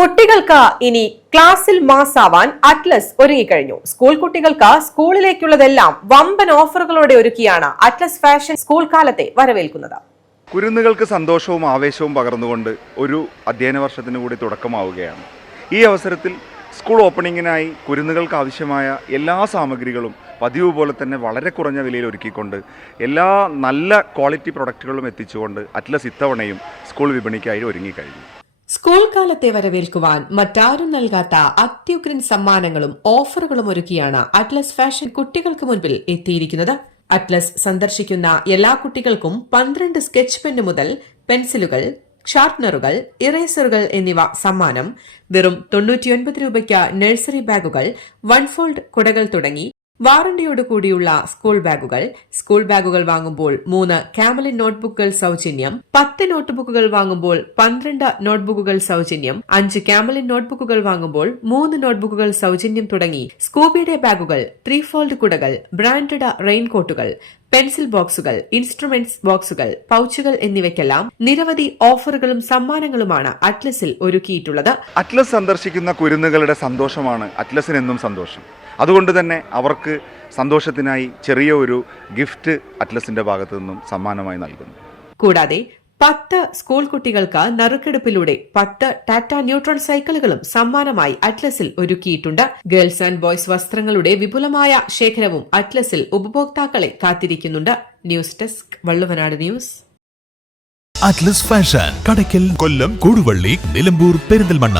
കുട്ടികൾക്ക് ഇനി ക്ലാസ്സിൽ മാസാവാൻ അറ്റ്ലസ് ഒരുങ്ങിക്കഴിഞ്ഞു. സ്കൂൾ കുട്ടികൾക്ക് സ്കൂളിലേക്കുള്ളതെല്ലാം വമ്പൻ ഓഫറുകളോടെ ഒരുക്കിയാണ് അറ്റ്ലസ് ഫാഷൻ സ്കൂൾ കാലത്തെ വരവേൽക്കുന്നത്. കുരുന്നുകൾക്ക് സന്തോഷവും ആവേശവും പകർന്നുകൊണ്ട് ഒരു അധ്യയന വർഷത്തിന് കൂടി തുടക്കമാവുകയാണ്. ഈ അവസരത്തിൽ സ്കൂൾ ഓപ്പണിങ്ങിനായി കുരുന്നുകൾക്ക് ആവശ്യമായ എല്ലാ സാമഗ്രികളും പതിവ് പോലെ തന്നെ വളരെ കുറഞ്ഞ വിലയിൽ ഒരുക്കിക്കൊണ്ട് എല്ലാ നല്ല ക്വാളിറ്റി പ്രൊഡക്റ്റുകളും എത്തിച്ചുകൊണ്ട് അറ്റ്ലസ് ഇത്തവണയും സ്കൂൾ വിപണിക്കായി ഒരുങ്ങിക്കഴിഞ്ഞു. സ്കൂൾ കാലത്തെ വരവേൽക്കുവാൻ മറ്റാരും നൽകാത്ത അത്യുഗ്രൻ സമ്മാനങ്ങളും ഓഫറുകളും ഒരുക്കിയാണ് അറ്റ്ലസ് ഫാഷൻ കുട്ടികൾക്ക് മുൻപിൽ എത്തിയിരിക്കുന്നത്. അറ്റ്ലസ് സന്ദർശിക്കുന്ന എല്ലാ കുട്ടികൾക്കും 12 സ്കെച്ച് പെൻ മുതൽ പെൻസിലുകൾ, ഷാർപ്നറുകൾ, ഇറേസറുകൾ എന്നിവ സമ്മാനം. വെറും 99 രൂപയ്ക്ക് നഴ്സറി ബാഗുകൾ, 1 ഫോൾഡ് കുടകൾ തുടങ്ങി വാറണ്ടിയോട് കൂടിയുള്ള സ്കൂൾ ബാഗുകൾ വാങ്ങുമ്പോൾ 3 കാമലിൻ നോട്ട്ബുക്കുകൾ സൗജന്യം, 10 നോട്ട്ബുക്കുകൾ വാങ്ങുമ്പോൾ 12 നോട്ട്ബുക്കുകൾ സൗജന്യം, 5 കാമലിൻ നോട്ട്ബുക്കുകൾ വാങ്ങുമ്പോൾ 3 നോട്ട്ബുക്കുകൾ സൗജന്യം തുടങ്ങി സ്കൂബിയുടെ ബാഗുകൾ, 3 ഫോൾഡ് കുടകൾ, ബ്രാൻഡഡ് റെയിൻകോട്ടുകൾ, പെൻസിൽ ബോക്സുകൾ, ഇൻസ്ട്രുമെന്റ്സ് ബോക്സുകൾ, പൌച്ചുകൾ എന്നിവയ്ക്കെല്ലാം നിരവധി ഓഫറുകളും സമ്മാനങ്ങളുമാണ് അറ്റ്ലസിൽ ഒരുക്കിയിട്ടുള്ളത്. അറ്റ്ലസ് സന്ദർശിക്കുന്ന കുരുന്നുകളുടെ സന്തോഷമാണ് അറ്റ്ലസിനെന്നും സന്തോഷം. അതുകൊണ്ട് തന്നെ അവർക്ക് സന്തോഷത്തിനായി ചെറിയ ഒരു ഗിഫ്റ്റ് അറ്റ്ലസിന്റെ ഭാഗത്തു നിന്നും സമ്മാനമായി നൽകുന്നു. കൂടാതെ 10 സ്കൂൾ കുട്ടികൾക്ക് നറുക്കെടുപ്പിലൂടെ 10 ടാറ്റ ന്യൂട്രോൺ സൈക്കിളുകളും സമ്മാനമായി അറ്റ്ലസിൽ ഒരുക്കിയിട്ടുണ്ട്. ഗേൾസ് ആൻഡ് ബോയ്സ് വസ്ത്രങ്ങളുടെ വിപുലമായ ശേഖരവും അറ്റ്ലസിൽ ഉപഭോക്താക്കളെ കാത്തിരിക്കുന്നുണ്ട്. News desk, Valluvanad news. Atlas fashion, Kadakkal, Kollam, Koduvally, Nilambur, Perinthalmanna.